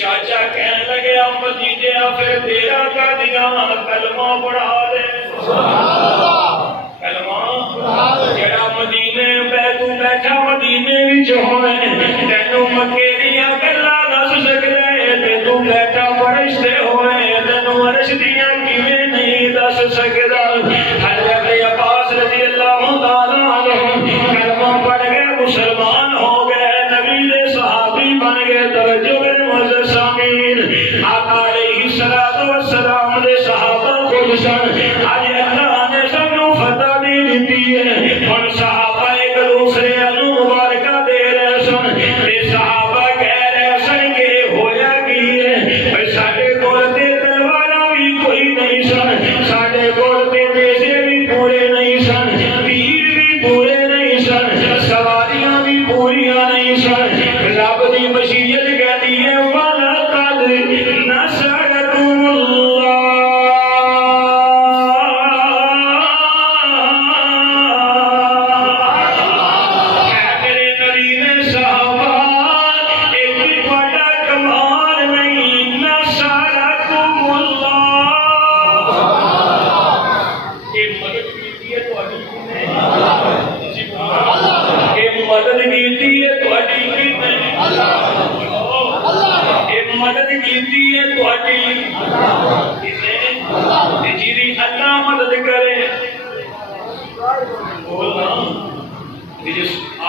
چاچا کہنے لگے بھتیجے پھر تیرا کر دیا کلمہ پڑھا دے، کلمہ جڑا مدینے تو بیٹھا مدینے وچ ہوئے تینوں مکے دیاں گلاں دس سکدا ہے، تے تو بیٹھا فرش تے ہوئے تینوں عرش دیاں کیویں نہیں دس سکدا۔ حضرت عباس رضی اللہ تعالی عنہ کلمہ پڑھ کے مسلمان ہو گئے، نبی دے صحابی بن گئے۔ توجہ سامین آقا علیہ الصلوۃ والسلام دے صحابہ کو سن اج اللہ نے سانو فتح دی دتی ہے، ہن صحابہ ایک دوسرے نوں مبارکاں دے رہے سن تے صحابہ کہہ رہے سن کہ ہویا کی ہے، ساڈے کول تے تلواراں بھی کوئی نہیں سن، ساڈے کول تے نیزے بھی پورے نہیں سن، تیر بھی پورے نہیں سن، سواریاں بھی پوریاں نہیں سن۔ رب دی مشیت کہتی ہے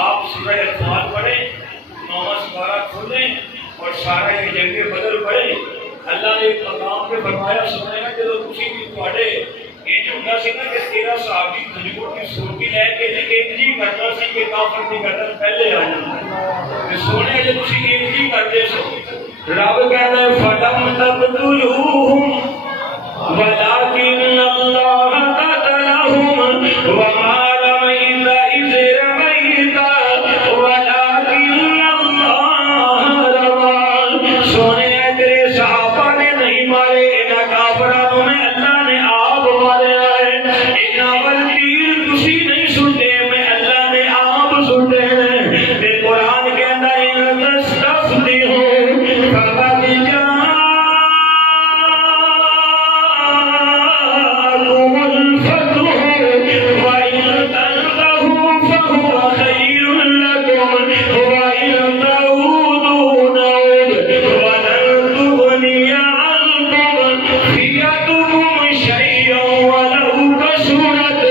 آپ سورہ انفال پڑھیں، نواں سپارہ کھولیں اور سارے جنگ بدر پڑھیں۔ اللہ نے ایک مقام پہ فرمایا سنایا جب تسی بھی تواڈے انج ہوتا سی نا کہ تیرا صحابی کھجور کی سرکی لے کے ایک جی کرتا سی کہ کافر کی قدر پہلے آ جاتا سونے جب تھی ایک جی کرتے سو رب کہتا ہے فَلَمْ تَقْتُلُوهُمْ وَلَكِنَّ اللَّهَ قَتَلَهُمْ وَمَا رَمَيْتَ إِذْ رَمَيْتَ وَلَكِنَّ اللَّهَ رَمَى سونے تیرے صحابہ نے نہیں مارے انہاں کافروں میں اللہ نے آپ مارے آئے انہاں ول تیر تسی نہیں سنتے میں اللہ نے آپ سنتے ہیں تے قرآن کہتا ہے ان تستفتحوا فقد جاءكم الفتح وإن تنتهوا فهو خير لكم وإن تعودوا نعد ولن تغني عنكم فئتكم شيئا ولو كثرت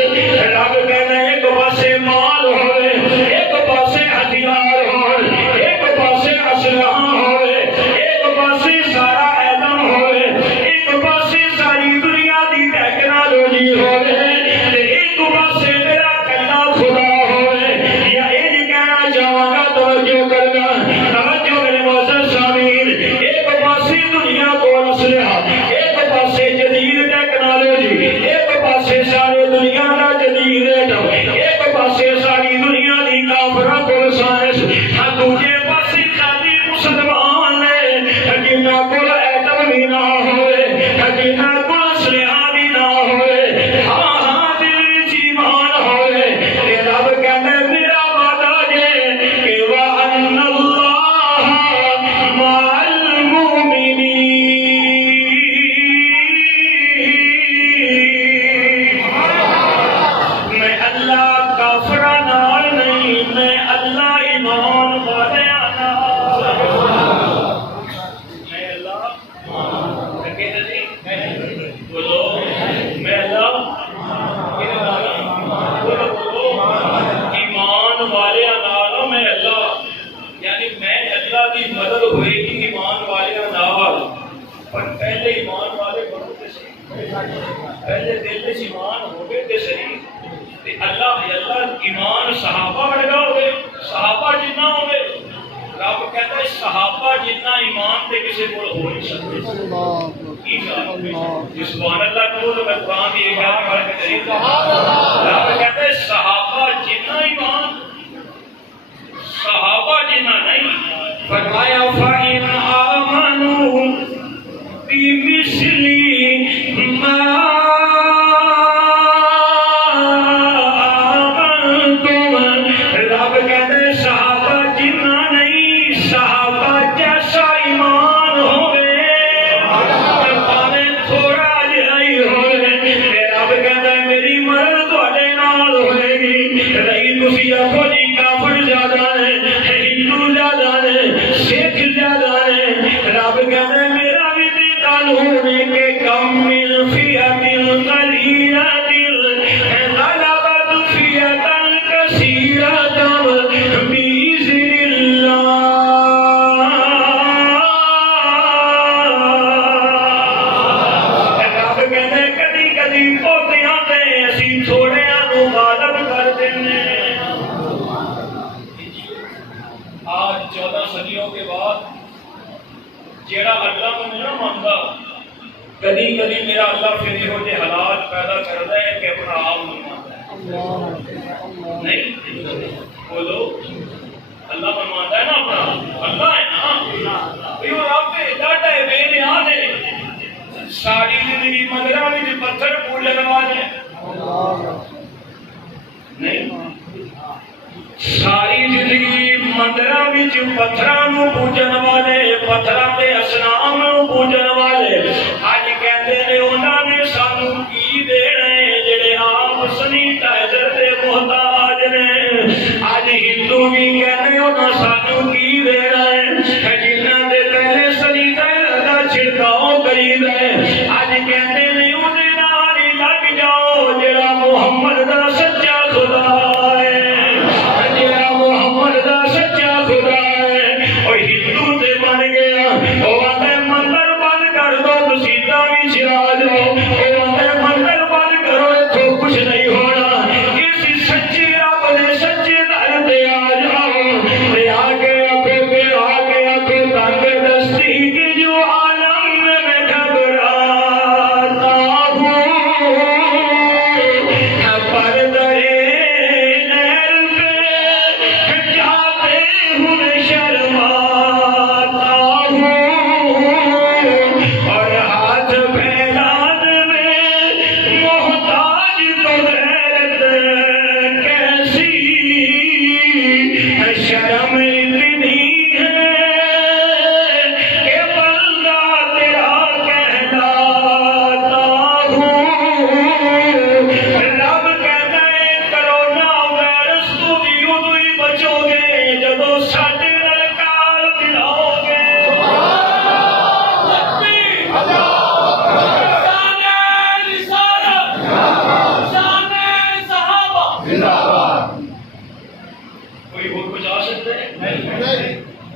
رب کہنا ایک پاسے مال ہوئے ایک پاسے ہتھیار ہوئے ایک پاسے اسلحہ ہوئے ایک پاسے سارا علم ہوئے ایک پاسے ساری دنیا دی ٹیکنالوجی ہوئے ایک پاسے میرا کلا خدا ہوئے یا یہ کہنا چاہوں گا توجہ کرنا توجہ میرے معزز سامعین ایک پاسے دنیا کو اسلحہ ایک پاسے جدید ٹیکنالوجی ایک پاسے سارے دنیا کا جدید ایٹم ایک پاسے ساری دنیا دی کافرہ کو سائنس ہاں دوجے پاسے خالی مسلمان نے جنہاں کو ایٹم بھی نہ ہوئے جنہاں کو اسلحہ بھی نہ ہوئے ہاں ہاں دل وچ ایمان ہوئے تے رب کہندا میرا وعدہ جے کہ وَأَنَّ اللَّهَ مَعَ الْمُؤْمِنِينَ میں اللہ کافرہ نال نہیں میں اللہ ایمان والیاں نال میں اللہ کہتے جی بولو میں اللہ کہتے نال بولو ایمان والیاں نال میں اللہ یعنی میں اللہ کی مدد ہوئے گی ایمان والیاں نال پر پہلے ایمان والے بنو تے صحیح پہلے دل وچ ایمان ہوے تے صحیح تے اللہ ایمان صحابہ ورگا ہوئے صحابہ جنہ ہوئے رب کہتا ہے صحابہ جنہ ایمان تے کسی کو ہو نہیں سکتے سبحان اللہ کو تو میں قرآن کی ایک آیت پڑھ کے دلیل رب کہتا ہے صحابہ جنہ ایمان صحابہ جنہ نہیں فرمایا فَإِنْ آمَنُوا بِمِثْلِ مَا آمَنْتُمْ رب کہتے ہیں صحابہ جنہ نہیں صحابہ جیسا ایمان ہوئے پاویں تھوڑا جہا ہی ہوئے رب کہتا ہے میری مدد تہاڈے نال ہوئے گی رہی تسی آکھو جی کافر زیادہ ہیں ہندو زیادہ ہیں سکھ زیادہ ہیں رب کہتا ہے میرا بھی تے قانون ہے کہ کم من فئۃ قلیلۃ غلبت فئۃ کثیرۃ بإذن اللہ رب کہتا ہے کدی کدی پوتیاں تے اسی تھوڑیاں نو غالب کر دینے آج 14 صدیوں کے بعد جیڑا اللہ کو نہیں مانتا کدی کدی میرا اللہ پھر یہ حالات پیدا کرتا ہے کہ اپنا آپ نہیں مانتا نہیں بولو اللہ کو مانتا ہے نا اپنا اللہ ہے نا یہ رب ڈاٹا ہے بے نیاز ہے ساری زندگی مندرہ میں جو پتھر پوجن والے نہیں ساری زندگی مندرہ میں جو پتھرانو پوجن والے پتھران دے اسنام نو پوجن والے آج کہتے ہیں انہوں نے سانو کی دے رہے جڑے آپ سینیٹائزر دے محتاج نے آج ہندو بھی کہتے ہیں انہوں سانو کی دے رہے جنہاں دے پہلے سینیٹائزر دا چھڑکاؤ کری دے آج کہتے ہیں انہیں نال لگ جاؤ جڑا محمد دا سچا خدا ہے محمد دا سچا خدا ہے اور ہندو تے بن گیا وہ آتے مندر بند کر دو مسیطہ بھی چرا دو وہ آتے مندر بند کرو شرم اتنی ہے کہ بندہ تیرا کہلاتا ہوں. رب کہتا ہے کرونا وائرس تو بھی ادو ہی بچو گے جدو ساڈے نال کال ملاؤ گے. کوئی اور بچا سکتا ہے؟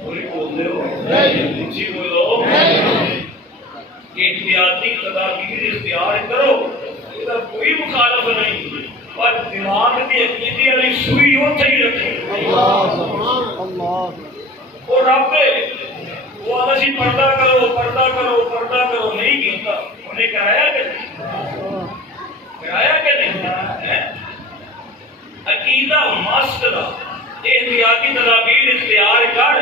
کوئی بول رہے ہو؟ اونچی بولو. احتیاطی تدابیر اختیار کرو، یہ کوئی مخالف نہیں، پر دماغ کی عقیدے والی سوئی اتنے ہی رکھے. وہ رب وہ آتا سی پردہ کرو پردہ کرو پردہ کرو، نہیں کیتا. انہیں کرایا کہ نہیں؟ کرایا کہ نہیں؟ عقیدہ مست کا احتیاطی تدابیر اختیار کر،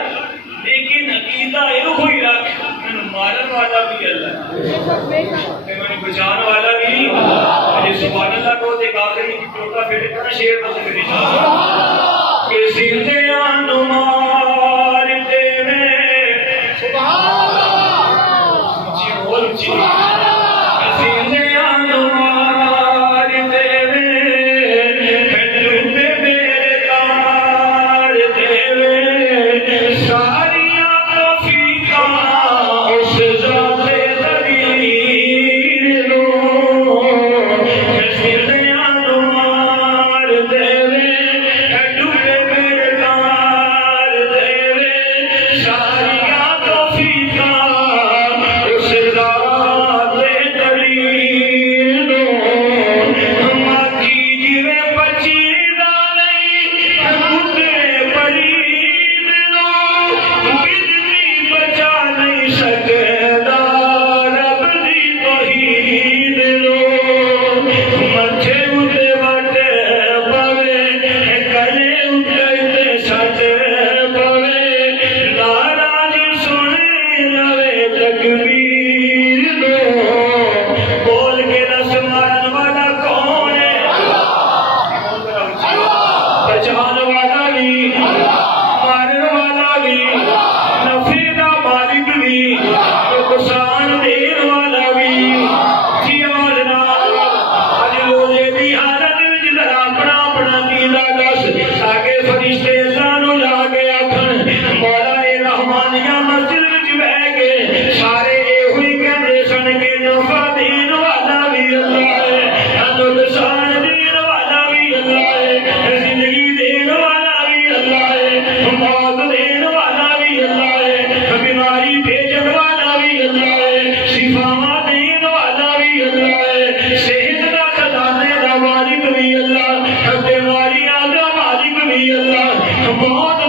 لیکن عقیدہ یہ ہوئی رکھ میں مارن والا بھی اللہ ہے، میں بچان والا بھی نہیں. سبحان اللہ کو دیکھ آخری کی ٹوٹا پھر اتنا شیر بس میری کہ زندے آنو مارتے میں سبحان اللہ اچھی بول اچھی زندے آنو مارتے میں موت